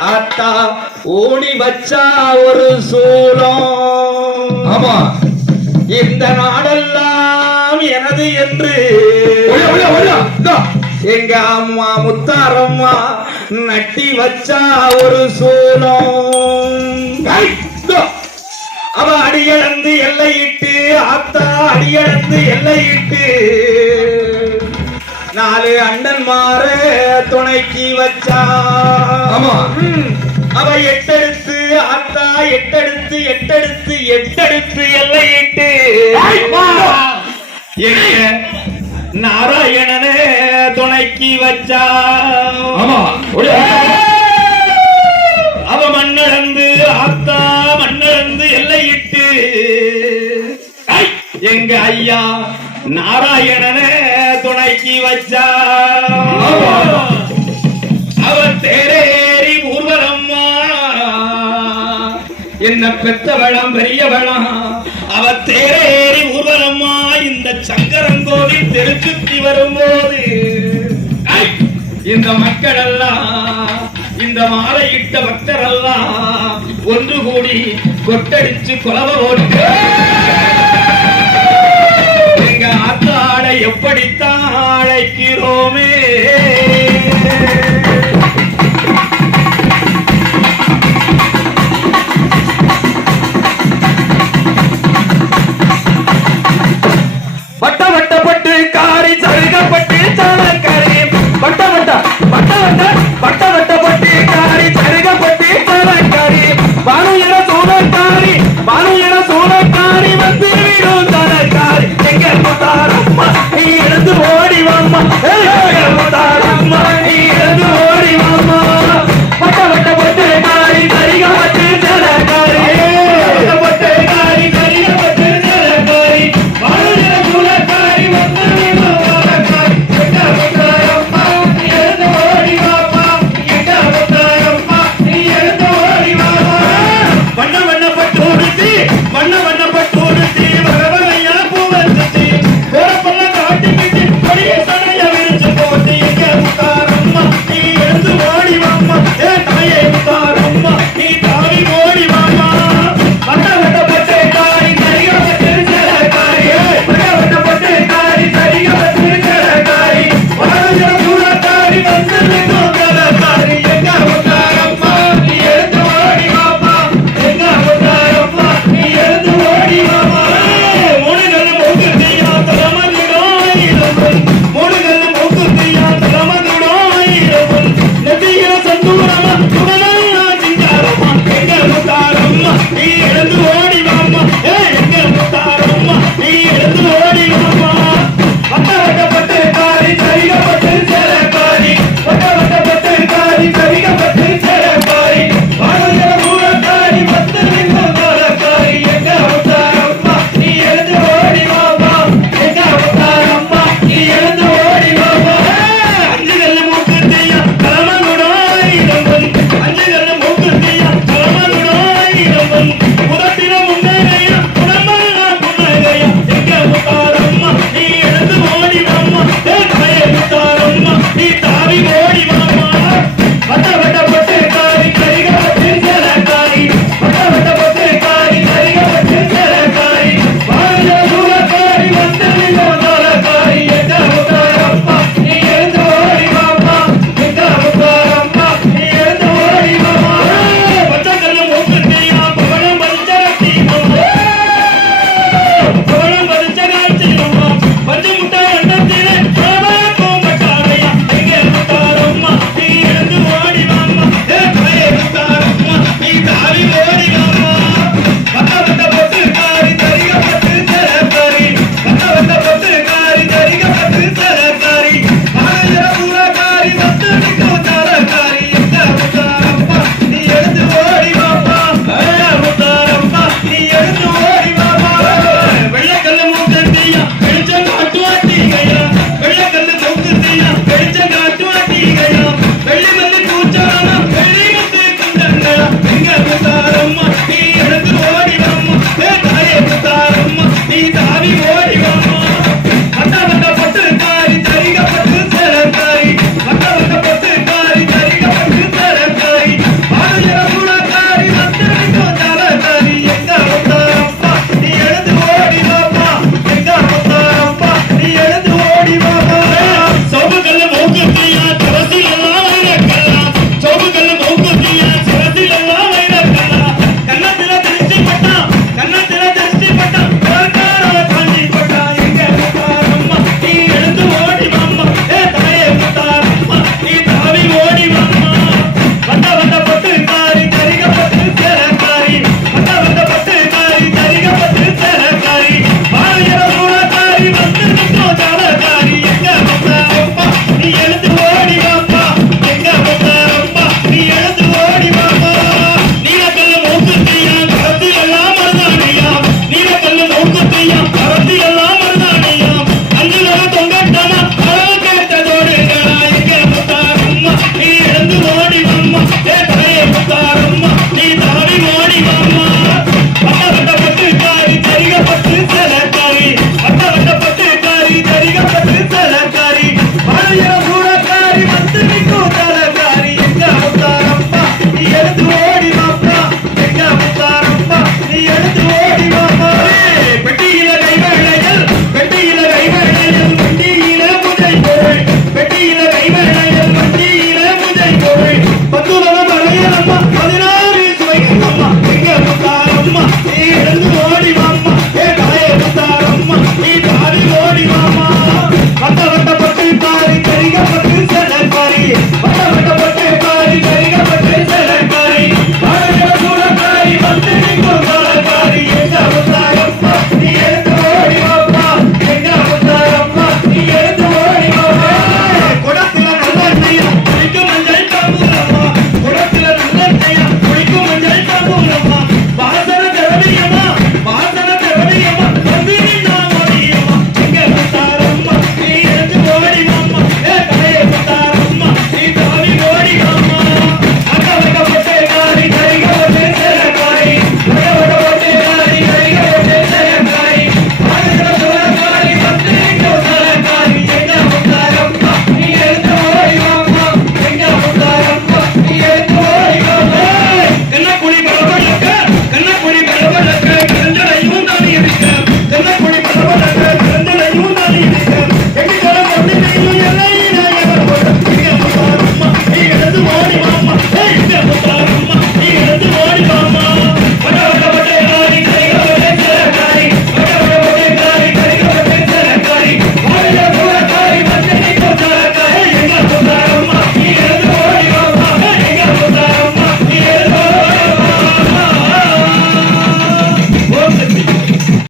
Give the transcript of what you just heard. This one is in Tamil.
ஆத்தா ஓடி வச்சா ஒரு சூலம். ஆமா. இந்த நாடெல்லாம் எனது என்று. எங்க அம்மா முத்தாரம்மா நட்டி வச்சா ஒரு சூலம். அவ அடியளந்து எல்லையிட்டு ஆத்தா அடியளந்து எல்லையிட்டு. நாலு அண்ணன் மாறு துணைக்கு வச்சா. ஆமா. அவ எட்டெடுத்து அத்தா எட்டெடுத்து எட்டெடுத்து எட்டெடுத்து எல்லையிட்டு. எங்க நாராயணனே துணைக்கு வச்சா. ஆமா. அவ மண்ணளந்து ஆத்தா மண்ணளந்து எல்லையிட்டு. எங்க ஐயா நாராயணனே அடக்கி வச்சார். அவர் தேரேறி ஊர்வலம்மா. என்ன பெத்தவளம் பெரியவளம் அவ தேரேறி ஊர்வலம்மா. இந்த சங்கரங்கோவி தெரு சுத்தி வரும்போது இந்த மக்கள் எல்லாம் இந்த மாலையிட்ட பக்தர் எல்லாம் ஒன்று கூடி கொட்டடிச்சு குலவ ஓட்டு எங்க ஆத்தாடை எப்படித்தான் அழைக்கிறோமே